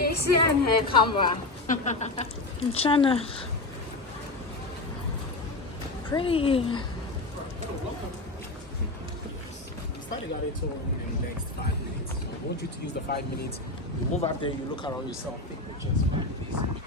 Asian hair camera. I'm trying to. Pretty. Starting at it in the next 5 minutes. So I want you to use the 5 minutes. You move up there, you look around yourself, take pictures, 5 minutes.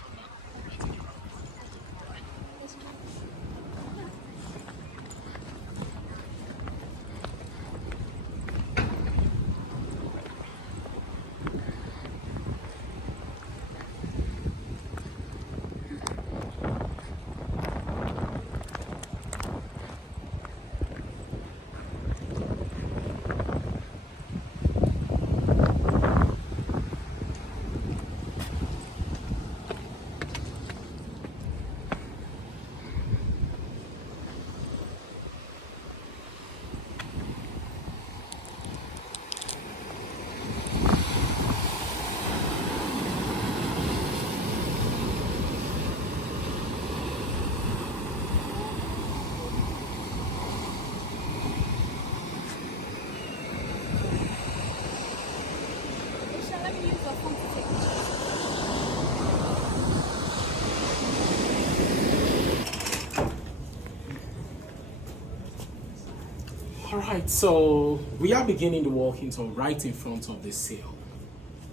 Alright, so we are beginning the walking tour right in front of the sail.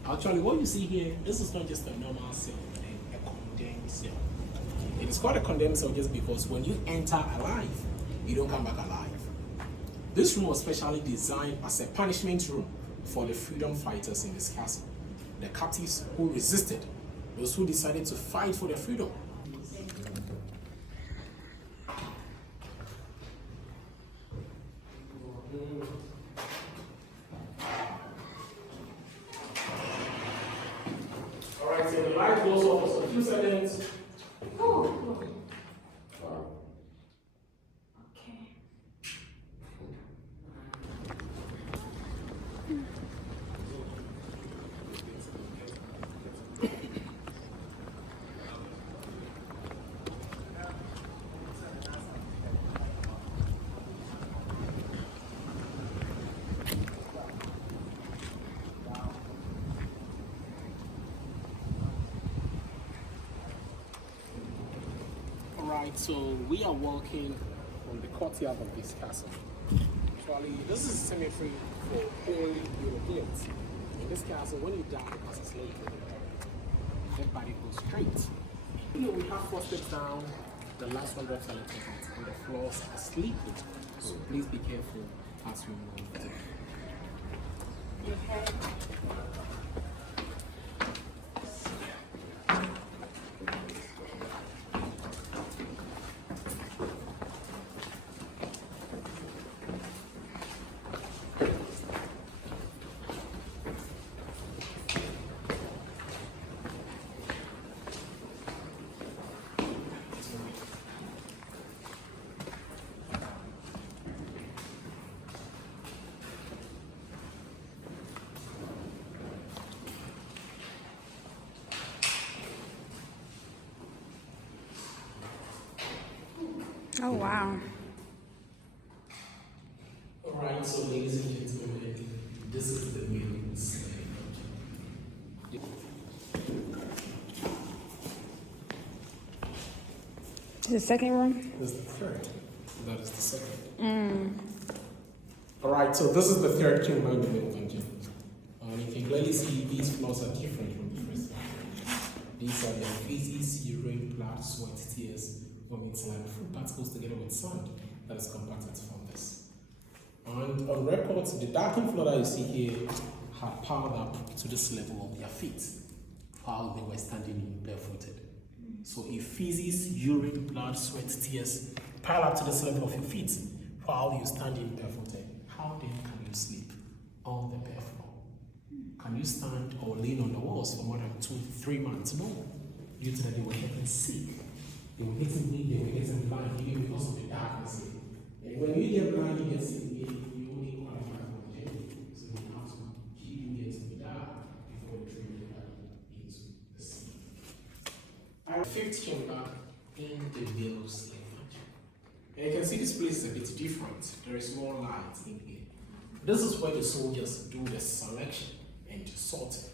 Actually, what you see here, this is not just a normal sail, a condemned sail. It is called a condemned sail just because when you enter alive, you don't come back alive. This room was specially designed as a punishment room for the freedom fighters in this castle. The captives who resisted, those who decided to fight for their freedom. Alright, so the light goes off for a few seconds. Alright, so we are walking from the courtyard of this castle. Actually, this is a cemetery for only Europeans. In this castle, when you die as a slave, dead body goes straight. Here we have 4 steps down, the last 100 centimeters, and the floors are sleeping. So please be careful as we move. Your head. Oh, wow. Alright, so ladies and gentlemen, this is the main slave. This is the second room? This is the third. That is the second. Alright, so this is the third chamber in the middle engine. You can clearly see these floors are different from the first. These are the feces, urine, blood, sweat, tears, vomit, and food particles together with sand that is compacted from this. And on records, the darkened floor that you see here had piled up to this level of their feet while they were standing barefooted. So if feces, urine, blood, sweat, tears pile up to this level of your feet while you're standing barefooted, how then can you sleep on the bare floor? Can you stand or lean on the walls for more than 2-3 months? No. Due to that they were getting sick. They were getting weak, they were getting blind, even because of the darkness. And when you get blind, you get sick, you only qualify for the jail. So you have to keep you getting the dark before you train your body into the sleep. Our fifth chamber in the middle slave dungeon. And you can see this place is a bit different. There is more light in here. This is where the soldiers do the selection and sorting.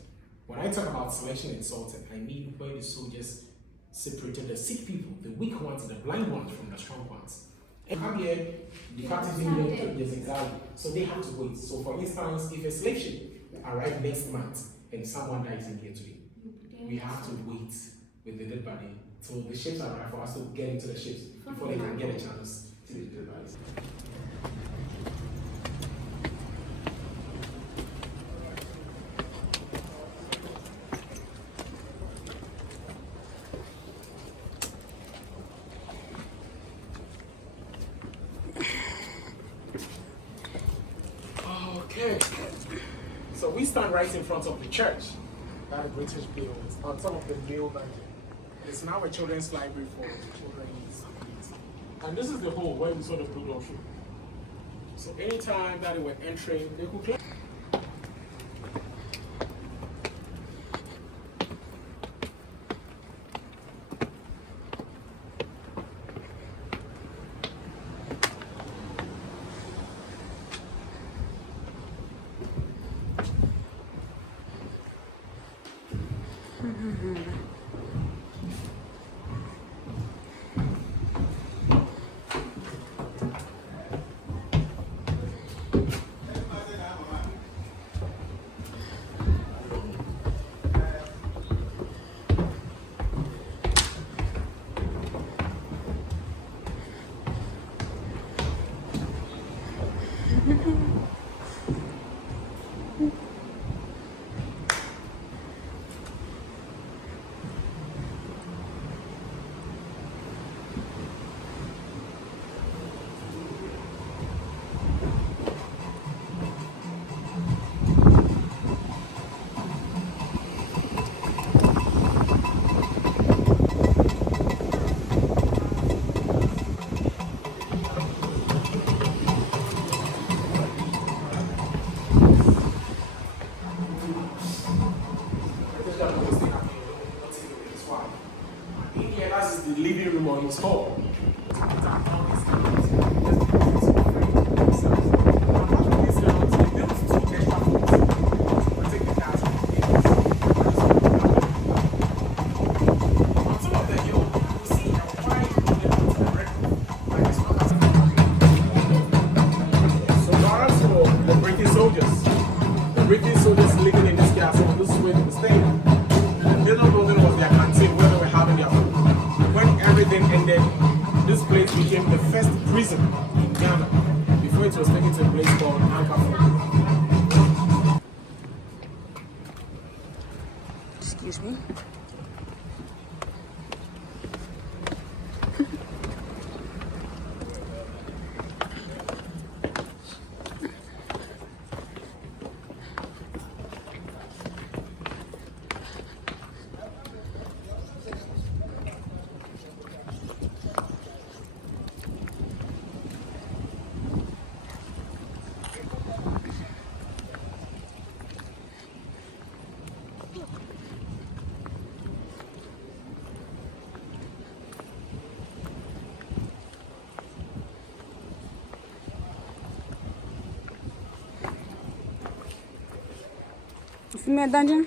When I I talk about selection and sorting, I mean where the soldiers separated the sick people, the weak ones, the blind ones from the strong ones. And come here, the captive didn't yes, exactly. So they have to wait. So for instance, if a slave ship arrives next month and someone dies in here today, we have to wait with the dead body till the ships arrive for us to get into the ships before they can get a chance to the dead bodies. Okay, so we stand right in front of the church, that British building, on top of the mill dungeon. It's now a children's library for children's needs. And this is the hole where we saw the blue door show. So anytime that they were entering, they could climb. The living room on his hall. British soldiers living in this castle. This is where they were staying. The middle building was their canteen where they were having their food. When everything ended, this place became the first prison in Ghana before it was taken to a place called Pensacola. Excuse me. Female dungeon?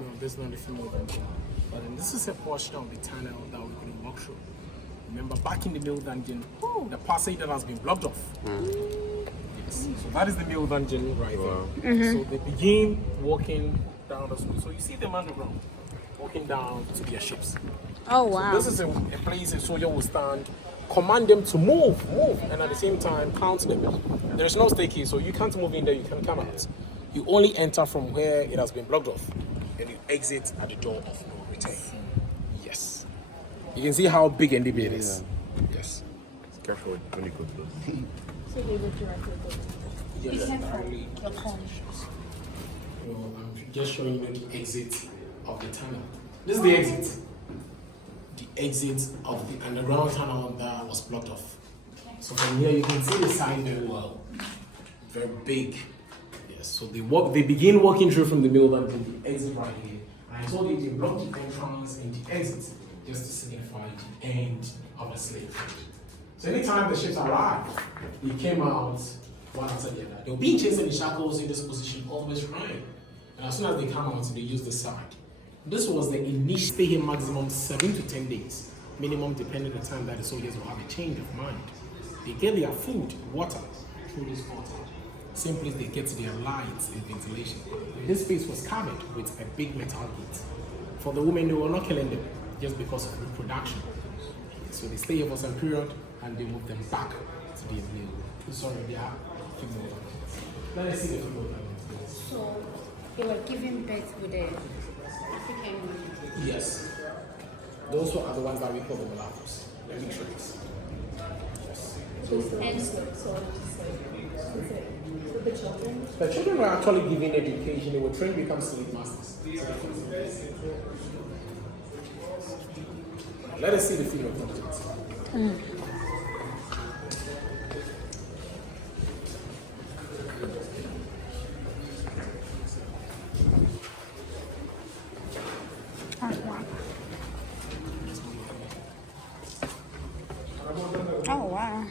No, this is not the female dungeon. But then this is a portion of the tunnel that we couldn't walk through. Remember, back in the male dungeon, the passage that has been blocked off. Yes. So that is the male dungeon right there. So they begin walking down the street. So you see them underground, walking down to their ships. Oh, wow. So this is a place a soldier will stand, command them to move, and at the same time count them. There is no staircase, so you can't move in there, you can come out. You only enter from where it has been blocked off, and you exit at the door of no return. Yes. You can see how big and deep it is. Yes. Careful when you go through. So they look directly at the directly the home. Well, I'm just showing you the exit of the tunnel. This is the exit. The exit of the underground tunnel that was blocked off. So from here you can see the side very well. Very big. Yes. So they begin walking through from the middle and the exit right here. And I told you they blocked the entrance and the exit just to signify the end of the slave trade. So anytime the ships arrived, they came out one after the other. They were being chased in the shackles in this position, always crying. And as soon as they come out, they use the side. This was the initial stay here maximum 7 to 10 days, minimum depending on the time that the soldiers will have a change of mind. They get their food, water through this portal. Same place they get their lights and ventilation. This space was covered with a big metal gate. For the women, they were not killing them just because of reproduction. So they stay here for some period and they move them back to their meal. Sorry, they are female organs. Let us see the female organs. So they were giving birth with the African women. Yes. Those are the ones that we call the mulattoes, the mixtures. The children? The children were actually given education, they were trained to become slave masters. Let us see the female organs. Oh, wow.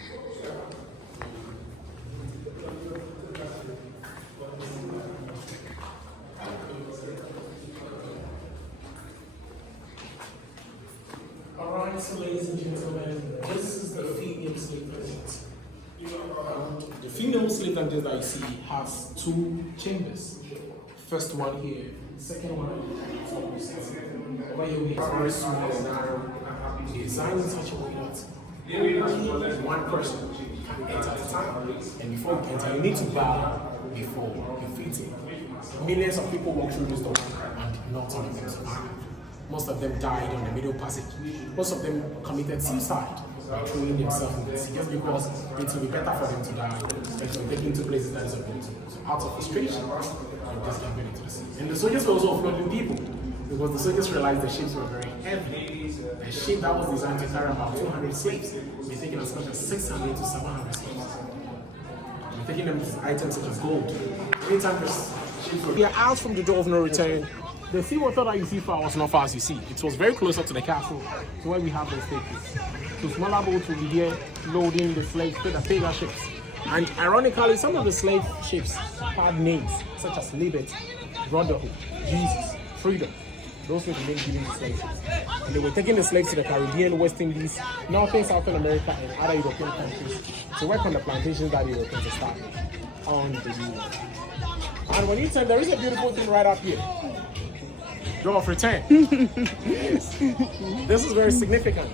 Alright, so ladies and gentlemen, this is the female slave dungeons. The female slave dungeons that you see has 2 chambers. First one here, second one over here we have very small and narrow, designed in such a way that one person can enter at a time. And before you enter, you need to bow before you fit in. Millions of people walk through this door and not all of them survive. Most of them died on the middle passage. Most of them committed suicide by throwing themselves in the sea just because it will be better for them to die than to be taken to places that is supposed to. So out of frustration, they just jumping into the sea. And the soldiers were also offloading people because the soldiers realized the ships were very heavy. A ship that was designed to carry about 200 slaves may taking as much as 600 to 700 slaves. We're taking them items such as gold. Anytime we are out from the door of no return. The seawater that you see far was not far as you see. It was very closer to the castle, to where we have the staircase. So smaller boats will be here loading the slaves to the bigger ships. And ironically, some of the slave ships had names such as Liberty, Brotherhood, Jesus, Freedom. Those were the names given to slave ships. And they were taking the slaves to the Caribbean, West Indies, Northern Southern America, and other European countries to work on the plantations that the Europeans established on the New World. And when you turn, there is a beautiful thing right up here. Door of return. Yes. This is very significant.